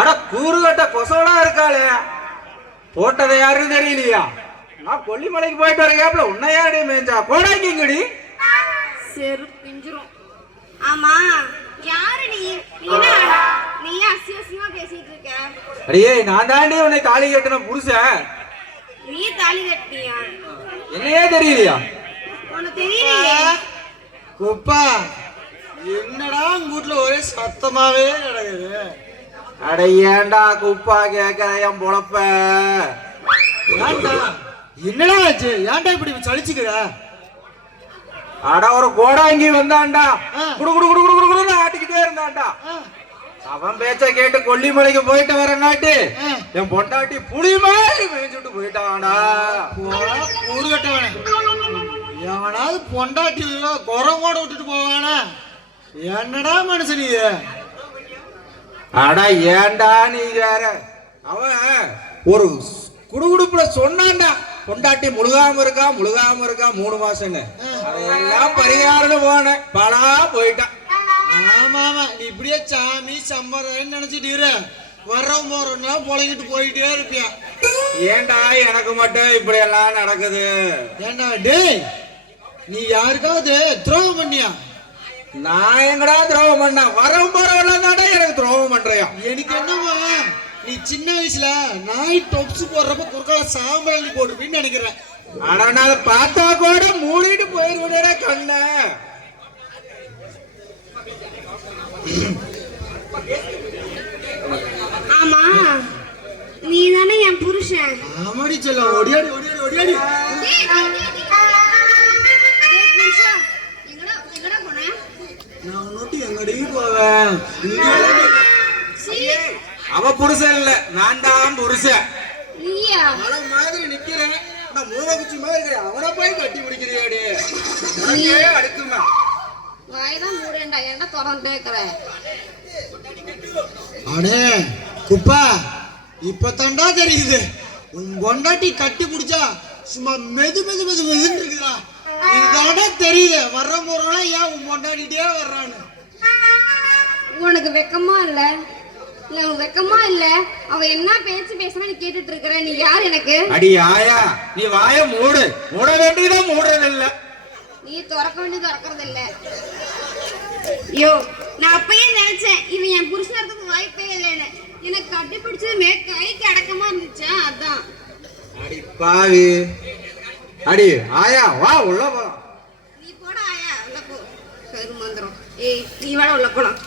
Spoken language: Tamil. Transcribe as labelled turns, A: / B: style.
A: அட கூறுகட்ட கொசோடா இருக்காளே. போட்டதை யாருன்னு தெரியலையா? நான் கொல்லிமலைக்கு போயிட்டு வர கேப்ல உன்னை யாரு மேய்ஞ்சா? போடாங்கடி
B: செரு பிஞ்சிரும். ஆமா யாரு நீ? நீனா நீ அசி அசியமா பேசிட்டு இருக்க?
A: அடியே நான் தாண்டி உன்னை தாலி கட்டின புருஷன்.
B: நீ தாலி கட்டியா
A: என்னையே தெரியலையா?
B: உனக்கு தெரியலையே?
C: குப்பா என்னடா உங்க வீட்டுல ஒரே சத்தமாவே கிடக்குது?
A: அட ஏன்டா குப்பா கேட்க என் பொழப்ப.
C: என்னடா ஆச்சு? ஏன்டா இப்படி சலிச்சுக்கிற?
A: அட ஒரு கோடாங்கி வந்தான்டா. குடு குடு குடு குடு குடு குடுன்னு ஆட்டிக்கிட்டே இருந்தான்டா. அவன் பேச்ச கேட்டு கொல்லிமலைக்கு போயிட்டு வரங்காட்டி. என் பொண்டாட்டி புலி மாதிரி மேய்ஞ்சுட்டு போயிட்டான்டா.
C: போடா, கூறுகட்டவனே எவனாவது பொண்டாட்டி குரங்கோட விட்டுட்டு போவானா? என்னடா மனுஷன் நீ?
A: அடா ஏண்டா நீ வேற அவன் ஒரு குடுகுடுப்புல சொன்னான்டா. பொண்டாட்டி முழுகாம இருக்கா முழுகாம இருக்கா மூணு மாசம்னு. அதையெல்லாம் பரிகாரம்னு போனேன். பலா போயிட்டான்
C: ஆமா ஆமா. நீ இப்படியே சாமி சம்பரம் நினைச்சிட்டு இரு. வர்றவன் போறவனா பொழங்கிட்டு போயிட்டே இருப்பியா.
A: ஏண்டா எனக்கு மட்டும் இப்படி எல்லாம் நடக்குது?
C: ஏண்டா டேய் நீ யாருக்காவது துரோகம் பண்ணியா?
A: நான் எங்கடா துரோகம் பண்ண வரவும் போறவெல்லாம் தாண்டா எனக்கு துரோகம் பண்றியா?
C: எனக்கு என்னவா நீ சின்ன வயசுல நாய் டொப்ஸ் போடுறப்ப குறுக்கால சாம்பல் நீ போட்டுப்பின்னு நினைக்கிறேன்.
A: ஆனா நான் பார்த்தா கூட மூடிட்டு போயிருவேடா கண்ண.
B: ஆமா. நீ தானே என் புருஷன்.
C: ஆமாடி செல்ல ஒடியாடி ஒடியாடி ஒடியாடி நான் நோட்டி எங்கடி போவேன்
A: அவ புருஷன் இல்ல. நான் தான் புருஷன். மாதிரி நிக்கிறேன். நான் மூலகுச்சி மாதிரி இருக்கிறேன் அவனை போய் கட்டி பிடிக்கிறியாடி? அடுக்குமா?
B: வாய்தான் மூடேன்டா ஏன்டா திறந்துட்டே இருக்கிற
C: அடே குப்பா இப்ப தெரியுது. உன் பொண்டாட்டி கட்டி பிடிச்சா சும்மா மெது மெது மெது மெதுன்னு இருக்குதா இதுதானே தெரியுது. வர்ற போறவனா ஏன் உன் பொண்டாட்டிட்டே வர்றான்னு?
B: உனக்கு வெக்கமா இல்ல? இல்ல உனக்கு வெக்கமா இல்ல? அவ என்ன பேச்சு பேசுறா நீ கேட்டுட்டு இருக்கிற நீ யார் எனக்கு?
A: அடி ஆயா நீ வாய மூடு. மூட வேண்டியதான் மூடுறது இல்ல
B: நீ திறக்க வேண்டியது திறக்கிறது இல்ல ஐயோ நான் அப்பயே நினைச்சேன் இவன் என் புருஷனா இருக்கிறதுக்கு வாய்ப்பே இல்லைன்னு. எனக்கு கட்டி பிடிச்சது மே கைக்கு அடக்கமா இருந்துச்சா? அதான்.
A: அடி பாவி. அடி ஆயா வா உள்ள போலாம்
B: நீ போட ஆயா உள்ள போ. கருமந்திரம் ஏய் நீ வேட உள்ள போலாம்.